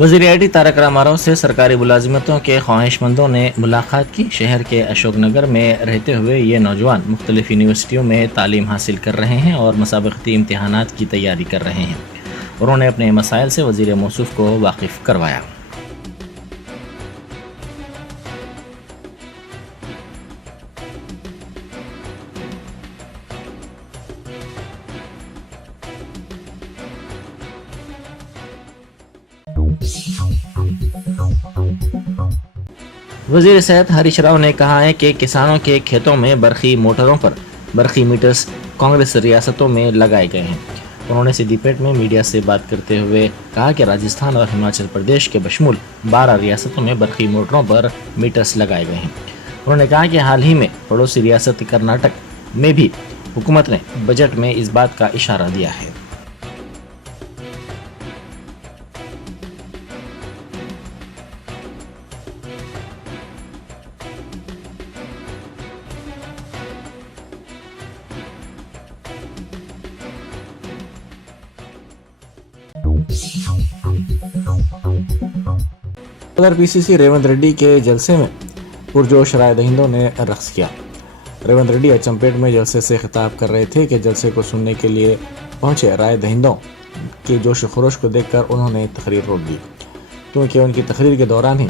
वज़ीर I T Tarak Rama Rao से सरकारी मुलाजिमतों के ख्वाहिशमंदों ने मुलाकात की। शहर के अशोक नगर में रहते हुए ये नौजवान मुख्तलिफ यूनिवर्सिटियों में तालीम हासिल कर रहे हैं और मुसाबकती इम्तहानात की तैयारी कर रहे हैं। उन्होंने अपने मसाइल से वज़ीर मौसूफ को वाकिफ़ करवाया। वज़ीर सेहत हरीश राव ने कहा है कि किसानों के खेतों में बरखी मोटरों पर बरखी मीटर्स कांग्रेस रियासतों में लगाए गए हैं। उन्होंने सिद्दीपेट में मीडिया से बात करते हुए कहा कि राजस्थान और हिमाचल प्रदेश के बशमूल 12 रियासतों में बरखी मोटरों पर मीटर्स लगाए गए हैं। उन्होंने कहा कि हाल ही में पड़ोसी रियासत कर्नाटक में भी हुकूमत ने बजट में इस बात का इशारा दिया है। सदर पीसीसी रेवंत रेड्डी के जलसे में पुरजोश राय दहिंदों ने रक्स किया। रेवंत रेड्डी अचंपेट में जलसे से खिताब कर रहे थे कि जलसे को सुनने के लिए पहुंचे राय दहिंदों के जोश खरोश को देखकर उन्होंने तकरीर रोक दी, क्योंकि उनकी तकरीर के दौरान ही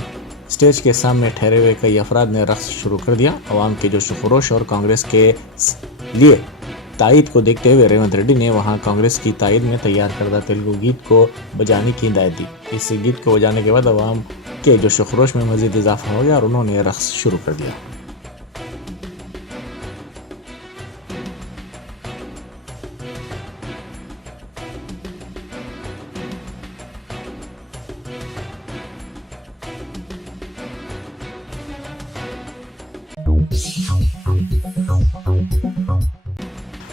स्टेज के सामने ठहरे हुए कई अफराद ने रक्स शुरू कर दिया। अवाम के जोश खरोश और कांग्रेस के लिए तायद को देखते हुए रेवंत रेड्डी ने वहां कांग्रेस की तायद में तैयार करदा तेलुगु गीत को बजाने की हिदायत दी। इस गीत को बजाने के बाद अवाम के जोश खरोश में मजीद इजाफा हो गया और उन्होंने रक्स शुरू कर दिया।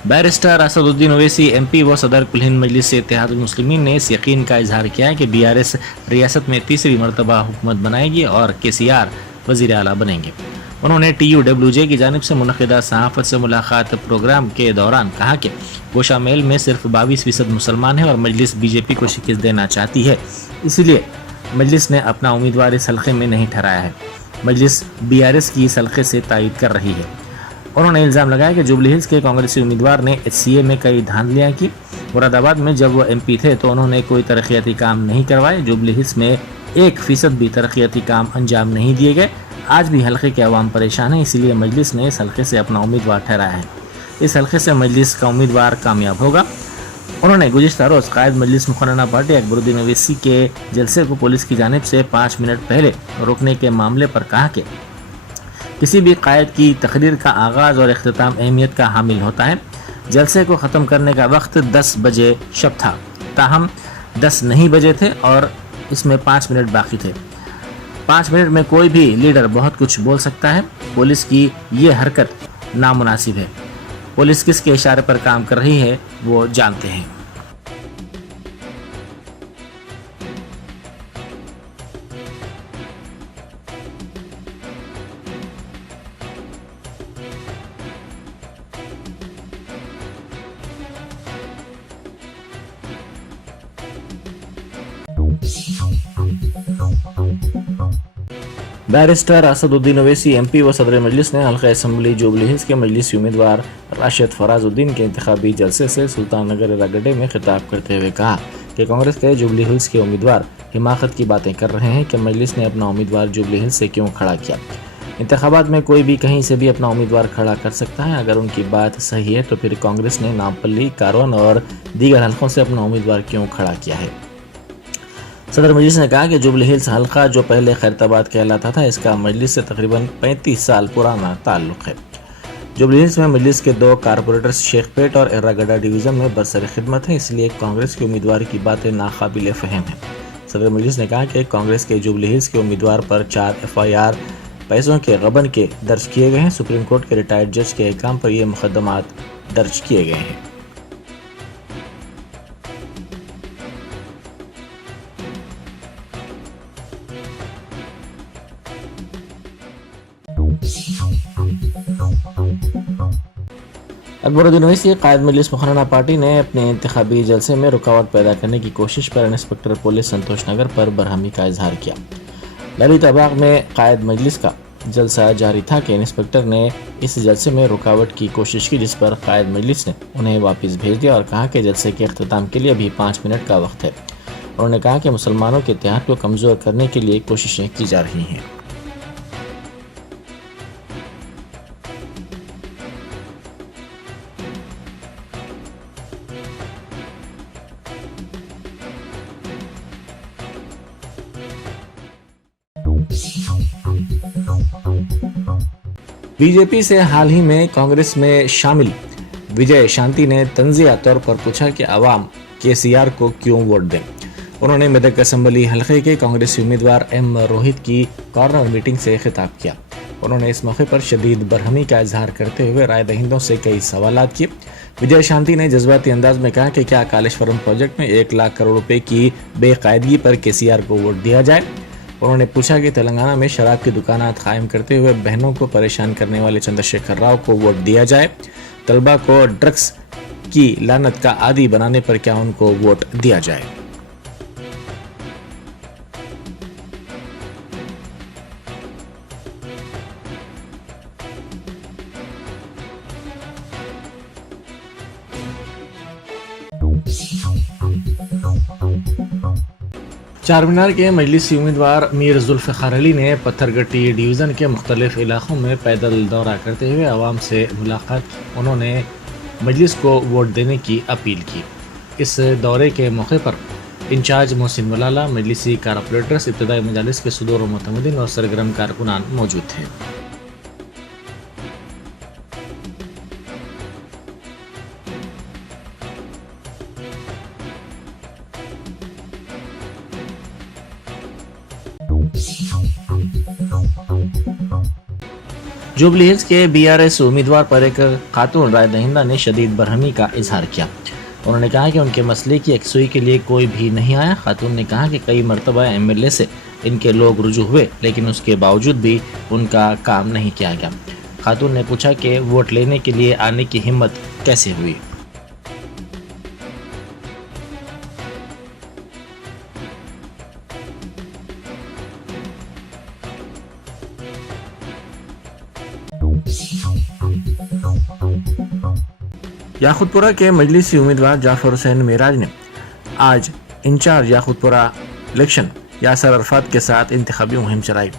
बैरिस्टर असदुद्दीन ओवैसी एमपी व सदर कुल हिंद मजलिस से इत्तेहादुल मुस्लिमीन ने इस यकीन का इजहार किया है कि बीआरएस रियासत में तीसरी मरतबा हुकूमत बनाएगी और केसीआर वजीर आला बनेंगे। उन्होंने TUWJ की जानिब से मुनक़िदा सहाफ़त से मुलाकात प्रोग्राम के दौरान कहा कि गोशा मेल में सिर्फ 22% मुसलमान हैं और मजलिस बीजेपी को शिकस्त देना चाहती है, इसलिए मजलिस ने अपना उम्मीदवार इस हल्के में नहीं ठहराया है। मजलिस बीआरएस की इस हल्के से तायद कर रही है। उन्होंने इल्ज़ाम लगाया कि जुबली हिल्स के कांग्रेसी उम्मीदवार ने HCA में कई धांधलियाँ की। मुरादाबाद में जब वो MP थे तो उन्होंने कोई तरक्याती काम नहीं करवाए। जुबली हिल्स में 1% भी तरक्याती काम अंजाम नहीं दिए गए। आज भी हल्के के अवाम परेशान है, इसीलिए मजलिस ने इस हल्के से अपना उम्मीदवार ठहराया है। इस हल्के से मजलिस का उम्मीदवार कामयाब होगा। उन्होंने गुज़िश्ता रोज़ कायद मजलिस मुकर्रना पार्टी अकबरुद्दीन ओवैसी के जलसे को पुलिस की जानिब से 5 मिनट पहले रोकने के मामले पर कहा कि किसी भी कायद की तकरीर का आगाज़ और इख्तिताम अहमियत का हामिल होता है। जलसे को ख़त्म करने का वक्त 10 बजे शब था, ताहम 10 नहीं बजे थे और इसमें 5 मिनट बाकी थे। 5 मिनट में कोई भी लीडर बहुत कुछ बोल सकता है। पुलिस की ये हरकत नामुनासिब है। पुलिस किसके इशारे पर काम कर रही है वो जानते हैं। बैरिस्टर असदुद्दीन ओवैसी MP व सदर मजलिस ने हल्का असम्बली जुबली हिल्स के मजलिसी उम्मीदवार राशिद फराजुद्दीन के इंतखाबी जलसे से सुल्तान नगर रागड्डे में खिताब करते हुए कहा कि कांग्रेस के जुबली हिल्स के उम्मीदवार हिमाकत की बातें कर रहे हैं कि मजलिस ने अपना उम्मीदवार जुबली हिल्स से क्यों खड़ा किया। इंतखाबात में कोई भी कहीं से भी अपना उम्मीदवार खड़ा कर सकता है। अगर उनकी बात सही है तो फिर कांग्रेस ने नामपल्ली, कारवन और दीगर हल्कों से अपना उम्मीदवार क्यों खड़ा किया है। सदर मजलिस ने कहा कि जुबली हिल्स हल्का जो पहले खैरताबाद कहलाता था, इसका मजलिस से तकरीबन 35 साल पुराना ताल्लुक़ है। जुबली हिल्स में मजलिस के 2 कारपोरेटर्स शेखपेट और एर्रागड्डा डिवीज़न में बरसर खिदमत हैं, इसलिए कांग्रेस के उम्मीदवार की बातें नाकाबिल फ़हम हैं। सदर मजलिस ने कहा कि कांग्रेस के जुबली हिल्स के उम्मीदवार पर 4 FIR पैसों के गबन के दर्ज किए गए हैं। सुप्रीम कोर्ट के रिटायर्ड जज के अहकाम पर ये मुकदमात दर्ज किए गए हैं। अकबरुद्दीन ओवैसी कायद मजलिस मुखरना पार्टी ने अपने इंतखाबी जलसे में रुकावट पैदा करने की कोशिश पर इंस्पेक्टर पुलिस संतोष नगर पर बरहमी का इजहार किया। ललिता बाग में कायद मजलिस का जलसा जारी था कि इंस्पेक्टर ने इस जलसे में रुकावट की कोशिश की, जिस पर कायद मजलिस ने उन्हें वापस भेज दिया और कहा कि जलसे के अख्ताम के लिए अभी 5 मिनट का वक्त है। उन्होंने कहा कि मुसलमानों के इत्तेहाद को कमज़ोर करने के लिए कोशिशें की जा रही हैं। बीजेपी से हाल ही में कांग्रेस में शामिल विजय शांति ने तंजिया तौर पर पूछा कि अवाम केसीआर को क्यों वोट दें। उन्होंने मेदक असम्बली हलके के कांग्रेसी उम्मीदवार एम रोहित की कॉर्नर मीटिंग से खिताब किया। उन्होंने इस मौके पर शदीद बरहमी का इजहार करते हुए राय दहिंदों से कई सवालात किए। विजय शांति ने जज्बाती अंदाज में कहा कि क्या कालेश्वरम प्रोजेक्ट में 1 लाख करोड़ रुपए की बेकायदगी पर केसीआर को वोट दिया जाए। उन्होंने पूछा कि तेलंगाना में शराब की दुकानात कायम करते हुए बहनों को परेशान करने वाले चंद्रशेखर राव को वोट दिया जाए। तलबा को ड्रग्स की लानत का आदी बनाने पर क्या उनको वोट दिया जाए। चारमीनार के मजलिसी उम्मीदवार मीर जुल्फ़िकार अली ने पत्थरगट्टी डिवीज़न के मुख्तलिफ इलाकों में पैदल दौरा करते हुए आवाम से मुलाकात की। उन्होंने मजलिस को वोट देने की अपील की। इस दौरे के मौके पर इंचार्ज मोहसिन मलाला, मजलिसी कारपोरेटर्स, इब्तदाई मजालिस के सदूर व मुतमदीन और सरगर्म कारकुनान मौजूद थे। जुबली हिल्स के बीआरएस उम्मीदवार पर एक खातून राय दहिंदा ने शदीद बरहमी का इजहार किया। उन्होंने कहा कि उनके मसले की यकसुई के लिए कोई भी नहीं आया। खातून ने कहा कि कई मरतबा एमएलए से इनके लोग रुजू हुए, लेकिन उसके बावजूद भी उनका काम नहीं किया गया। खातून ने पूछा कि वोट लेने के लिए आने की हिम्मत कैसे हुई। याकुतपुरा के मजलिसी उम्मीदवार जाफर हुसैन मेराज ने आज इंचार्ज याकुतपुरा इलेक्शन यासर अरफात के साथ इंतखाबी मुहिम चलाई।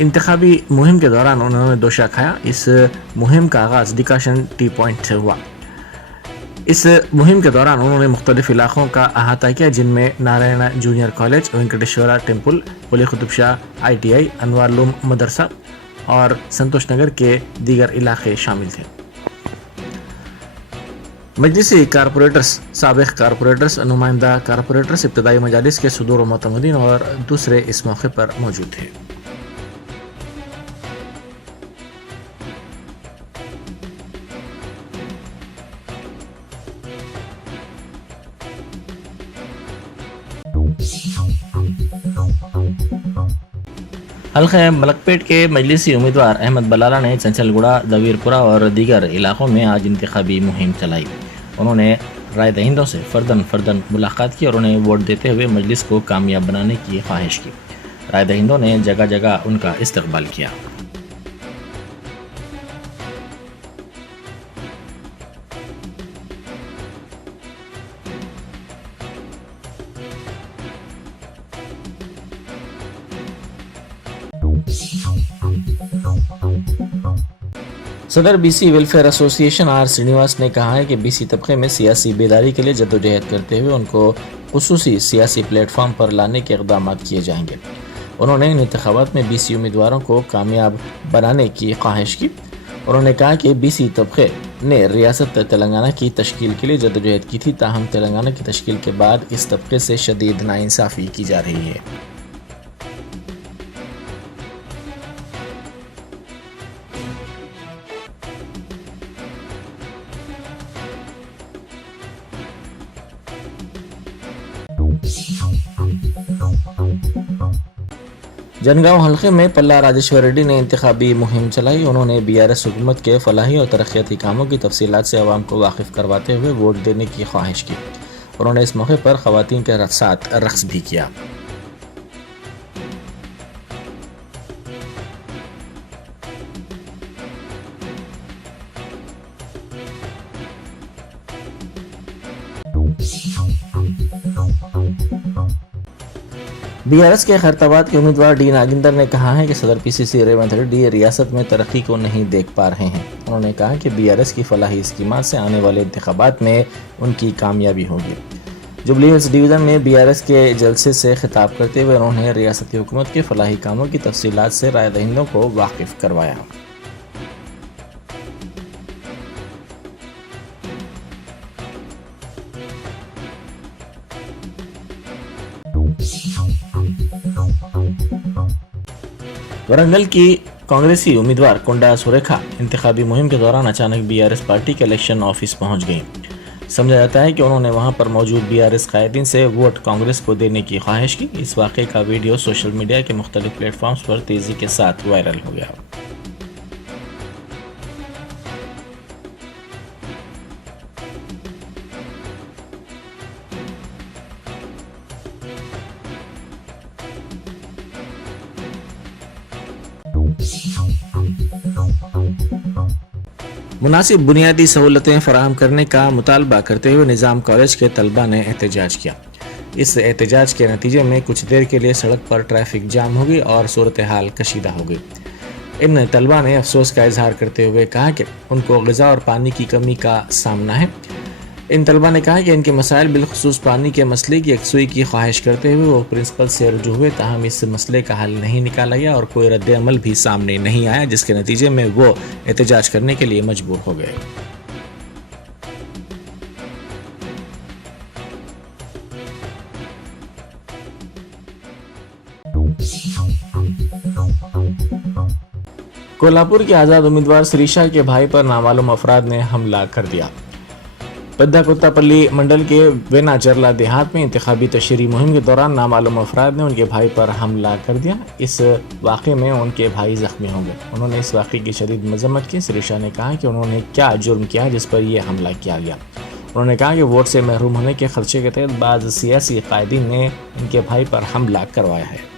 इंतखाबी मुहिम के दौरान उन्होंने दोशा खाया। इस मुहिम का आगाज़ डिकाशन टी पॉइंट से हुआ। इस मुहिम के दौरान उन्होंने मुख्तलिफ इलाकों का अहाता किया, जिनमें Narayana junior college, Venkateshwara temple, Quli Qutub Shah ITI, Anwarul Uloom मदरसा और संतोष नगर के दीगर इलाके शामिल थे। मजलिसी कारपोरेटर्स, साबिक कारपोरेटर्स, नुमाइंदा कारपोरेटर्स, इब्तदाई मजालिस के सदूर व मुतमदीन और दूसरे इस मौके पर मौजूद थे। हल्का मलकपेट के मजलिसी उम्मीदवार अहमद बलाला ने चंचलगुड़ा, दवीरपुरा और दीगर इलाकों में आज इंतखाबी मुहिम चलाई। उन्होंने राय दहिंदों से फर्दन मुलाकात की और उन्हें वोट देते हुए मजलिस को कामयाब बनाने की ख्वाहिश की। राय दहिंदों ने जगह जगह उनका इस्तकबाल किया। सदर BC welfare association R Srinivas ने कहा है कि BC तबके में सियासी बेदारी के लिए जद्दोजहद करते हुए उनको खुसूसी सियासी प्लेटफॉर्म पर लाने के इक़दाम किए जाएंगे। उन्होंने इन इंतखाबात में BC उम्मीदवारों को कामयाब बनाने की ख्वाहिश की। उन्होंने कहा कि BC तबके ने रियासत तेलंगाना की तश्कील के लिए जद्दोजहद की थी, ताहम तेलंगाना की तश्कील के बाद इस तबके से शदीद नाइंसाफ़ी की जा रही है। जनगांव हल्के में पल्ला राजेश्वर रेड्डी ने इंतखाबी मुहिम चलाई। उन्होंने बीआरएस हुकूमत के फलाही और तरक्याती कामों की तफसीलात से आवाम को वाकिफ करवाते हुए वोट देने की ख्वाहिश की। उन्होंने इस मौके पर खवातीन के साथ रक्स भी किया। बीआरएस के खैरताबाद के उम्मीदवार डी नागिंदर ने कहा है कि सदर पीसीसी रेवंत रेड्डी रियासत में तरक्की को नहीं देख पा रहे हैं। उन्होंने कहा कि बीआरएस की फलाही स्कीमात से आने वाले इंतखाबात में उनकी कामयाबी होगी। जुबली हिल्स डिवीज़न में बीआरएस के जलसे से खिताब करते हुए उन्होंने रियासती हुकूमत के फलाही कामों की तफसीलात से राय दहिंदों को वाकिफ करवाया। वरंगल की कांग्रेसी उम्मीदवार कोंडा सुरेखा इंतखाबी मुहिम के दौरान अचानक बीआरएस पार्टी के इलेक्शन ऑफिस पहुंच गई। समझा जाता है कि उन्होंने वहां पर मौजूद बीआरएस कायदीन से वोट कांग्रेस को देने की ख्वाहिश की। इस वाक़े का वीडियो सोशल मीडिया के मुख्तलिफ प्लेटफॉर्म्स पर तेज़ी के साथ वायरल हो गया। मुनासिब बुनियादी सहूलतें फराहम करने का मुतालबा करते हुए निज़ाम कॉलेज के तलबा ने एहतजाज किया। इस एहतजाज के नतीजे में कुछ देर के लिए सड़क पर ट्रैफिक जाम हो गई और सूरत हाल कशीदा हो गई। इन तलबा ने अफसोस का इजहार करते हुए कहा कि उनको ग़िज़ा और पानी की कमी का सामना है। इन तलबा ने कहा कि इनके मसाइल बिलखुसूस पानी के मसले की यकसुई की ख्वाहिश करते हुए वो प्रिंसिपल से रुजू हुए, ताहम इस मसले का हल नहीं निकाला गया और कोई रद्द अमल भी सामने नहीं आया, जिसके नतीजे में वो एहतजाज करने के लिए मजबूर हो गए। कोल्हापुर के आज़ाद उम्मीदवार श्रीशा के भाई पर नामालूम अफराद ने हमला कर दिया। पद्दाकुत्तापल्ली मंडल के वेनाचरला देहात में इंतखाबी तशरीह मुहिम के दौरान नामालूम अफराद ने उनके भाई पर हमला कर दिया। इस वाक़े में उनके भाई जख्मी हो गए। उन्होंने इस वाक़े की शदीद मजम्मत की। श्रीशा ने कहा कि उन्होंने क्या जुर्म किया जिस पर यह हमला किया गया। उन्होंने कहा कि वोट से महरूम होने के खदशे के तहत बाज़ सियासी कायदीन ने उनके भाई पर हमला करवाया है।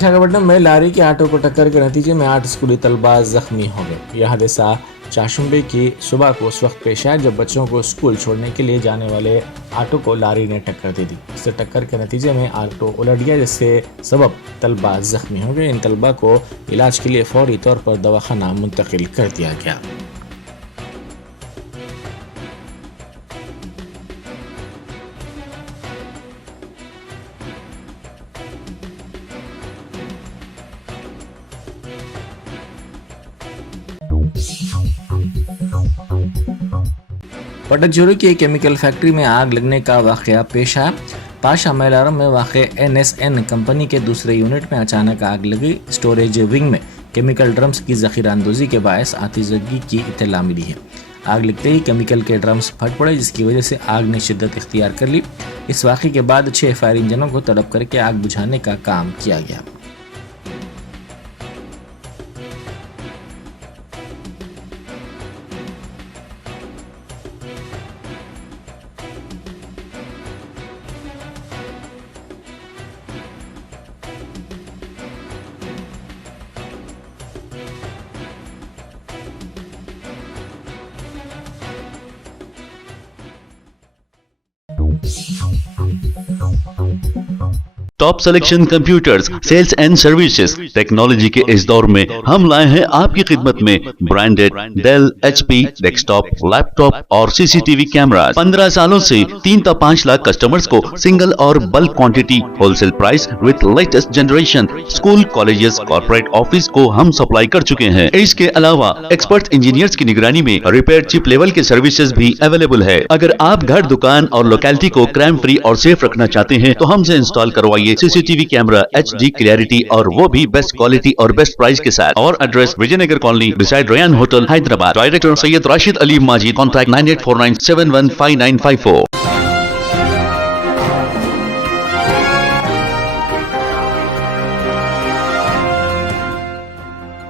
विशाखापट्टनम में लारी के ऑटो को टक्कर के नतीजे में 8 स्कूली तलबा जख्मी हो गए। यह हादसा चाशुम्बे की सुबह को उस वक्त पेश आया जब बच्चों को स्कूल छोड़ने के लिए जाने वाले ऑटो को लारी ने टक्कर दे दी। इससे टक्कर के नतीजे में ऑटो उलट गया, जिससे सबब तलबा जख्मी हो गए। इन तलबा को इलाज के लिए फौरी तौर पर दवाखाना मुंतकिल कर दिया गया। पटकजोरी की केमिकल फैक्ट्री में आग लगने का वाक़या पेश आया। पाशा मेलारम में वाक़े NSN कंपनी के दूसरे यूनिट में अचानक आग लगी। स्टोरेज विंग में केमिकल ड्रम्स की ज़ख़ीराअंदोज़ी के बायस आतिशगी की इत्तला मिली है। आग लगते ही केमिकल के ड्रम्स फट पड़े, जिसकी वजह से आग ने शिद्दत इख्तियार कर ली। इस वाक़े के बाद 6 फायर इंजनों को तलब करके आग बुझाने का काम किया गया। Top selection computers sales and services technology के इस दौर में हम लाए हैं आपकी खिदमत में branded Dell, HP desktop, laptop और CCTV कैमरा। 15 सालों से 3 से 5 लाख कस्टमर्स को सिंगल और bulk quantity wholesale price with latest generation school, colleges, corporate office को हम सप्लाई कर चुके हैं। इसके अलावा एक्सपर्ट इंजीनियर्स की निगरानी में रिपेयर चिप लेवल के सर्विसेज भी अवेलेबल है। अगर आप घर, दुकान और लोकेलिटी को क्राइम फ्री और सेफ रखना चाहते हैं तो हमसे इंस्टॉल करवाइए लगवाइए CCTV कैमरा HD क्लियरिटी और वो भी बेस्ट क्वालिटी और बेस्ट प्राइस के साथ। और address Vijayanagar colony beside Ryan hotel Hyderabad. Director Syed Rashid Ali Majid. Contact 9849715954।